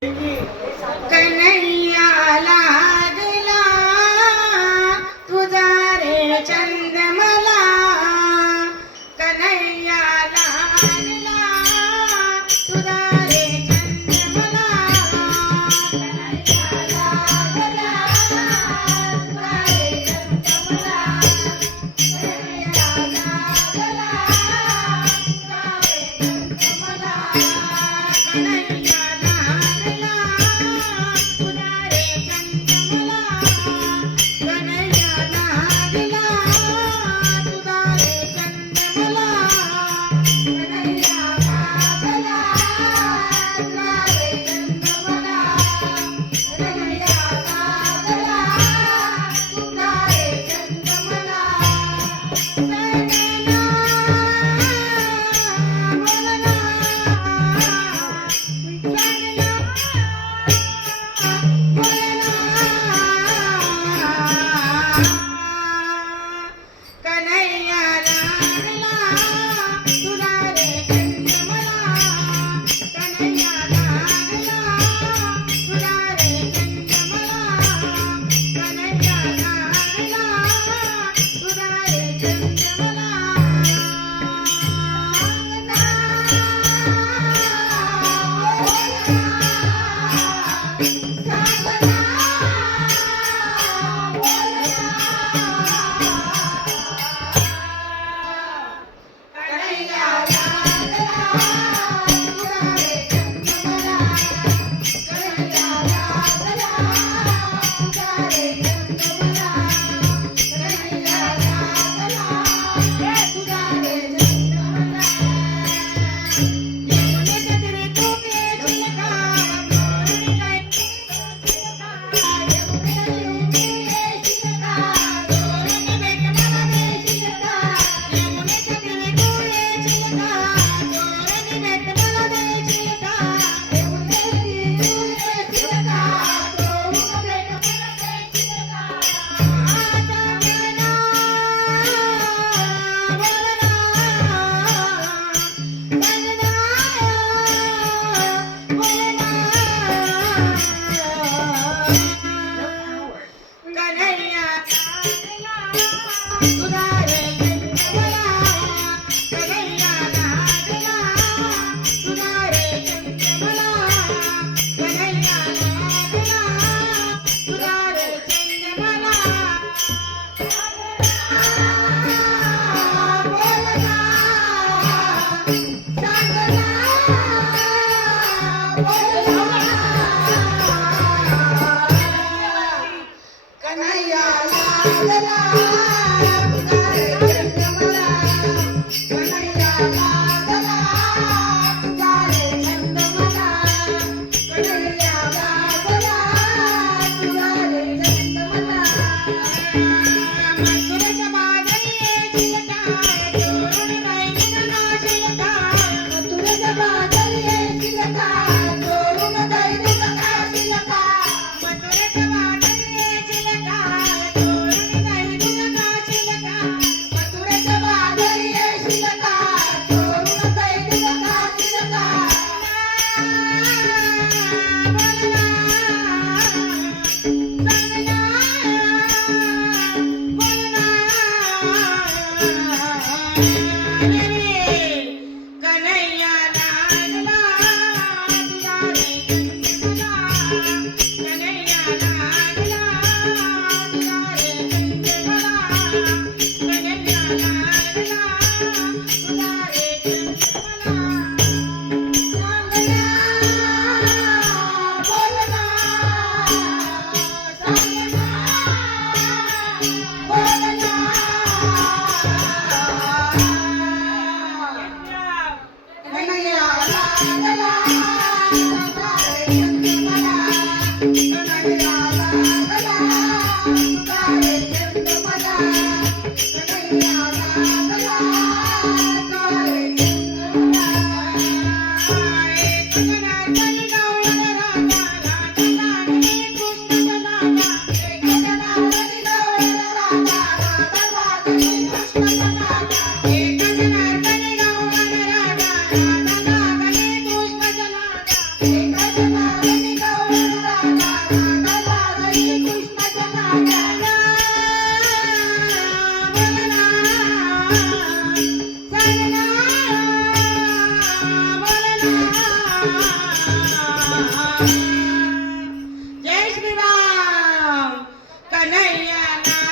Thank you.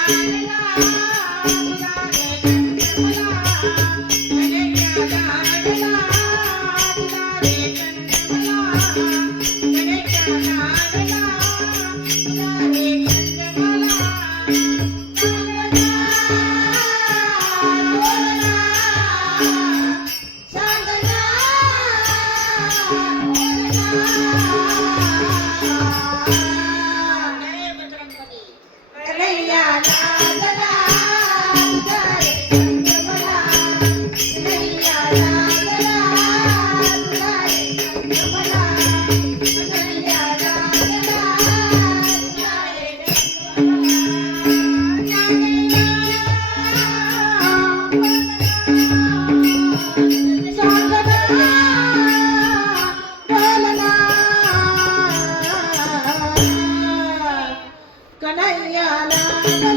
la la Thank you.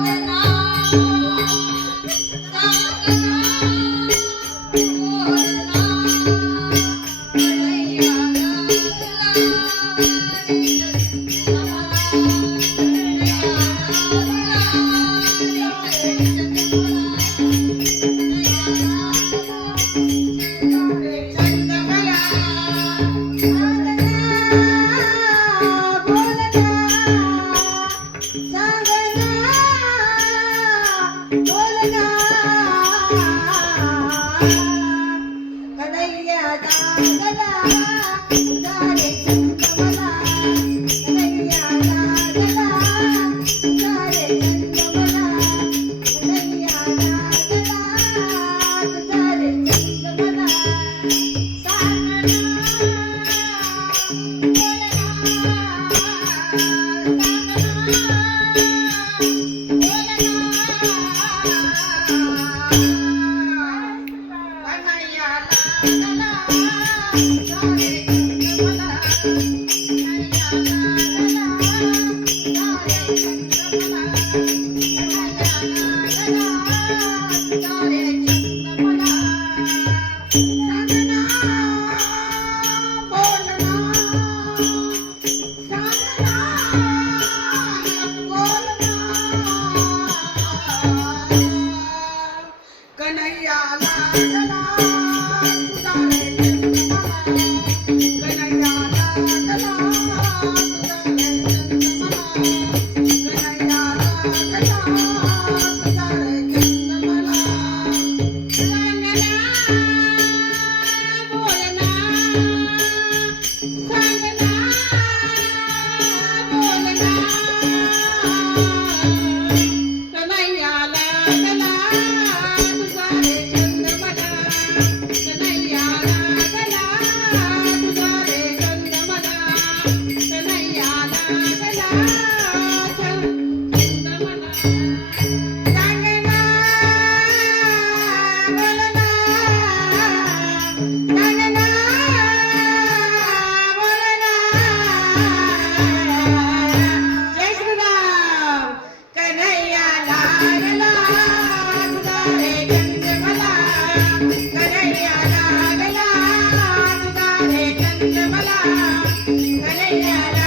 Amen. Kamala కలయాల